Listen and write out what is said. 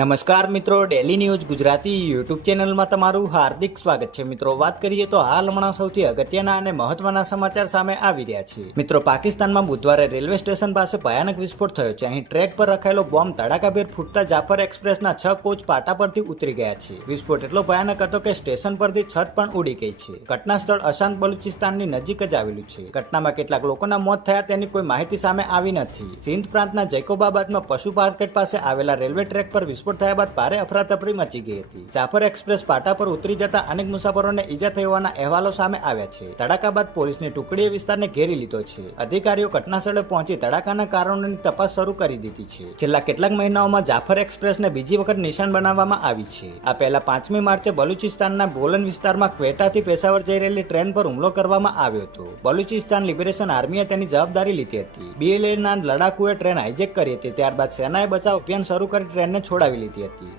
નમસ્કાર મિત્રો, daily news Gujarati YouTube ચેનલમાં તમારું હાર્દિક સ્વાગત છે. મિત્રો, વાત કરીએ તો હાલ હમણાં સૌથી અગત્યના અને મહત્વના સમાચાર સામે આવી રહ્યા છે. મિત્રો, પાકિસ્તાનમાં બુધવારે રેલવે સ્ટેશન પાસે ભયાનક વિસ્ફોટ થયો છે. અહીં ટ્રેક પર રખાયેલો બોમ્બ ધડાકાભેર ફૂટતા જાફર એક્સપ્રેસના 6 કોચ પાટા પરથી ઉતરી ગયા છે. વિસ્ફોટ એટલો ભયાનક હતો કે સ્ટેશન પરથી છત પણ ઉડી ગઈ છે. ઘટના સ્થળ અશાંત બલુચિસ્તાનની નજીક જ આવેલું છે. ઘટનામાં કેટલાક લોકોના મોત થયા તેની કોઈ માહિતી સામે આવી નથી. સિંધ પ્રાંતના જૈકોબાબાદમાં પશુ માર્કેટ પાસે આવેલા રેલવે ટ્રેક પર વિસ્ફોટ થયા બાદ ભારે અફરાતફરી મચી ગઈ હતી. જાફર એક્સપ્રેસ પાટા પર ઉતરી જતા અનેક મુસાફરોને ઈજા થઈ હોવાના અહેવાલો સામે આવ્યા છે. ધડાકા બાદ પોલીસની ટુકડીએ વિસ્તારને ઘેરી લીધો છે. અધિકારીઓ ઘટનાસ્થળે પહોંચી ધડાકાના કારણોની તપાસ શરૂ કરી દીધી છે. છેલ્લા કેટલાક મહિનાઓમાં જાફર એક્સપ્રેસને બીજી વખત નિશાન બનાવવામાં આવી છે. આ પહેલા 5મી માર્ચે બલુચિસ્તાનના બોલન વિસ્તારમાં ક્વેટાથી પેશાવર જઈ રહેલી ટ્રેન પર હુમલો કરવામાં આવ્યો હતો. બલુચિસ્તાન લિબરેશન આર્મીએ તેની જવાબદારી લીધી હતી. BLA ના લડાકુએ ટ્રેન હાઇજેક કરી હતી. ત્યારબાદ સેનાએ બચાવ અભિયાન શરૂ કરી ટ્રેનને છોડાવી લીધી હતી.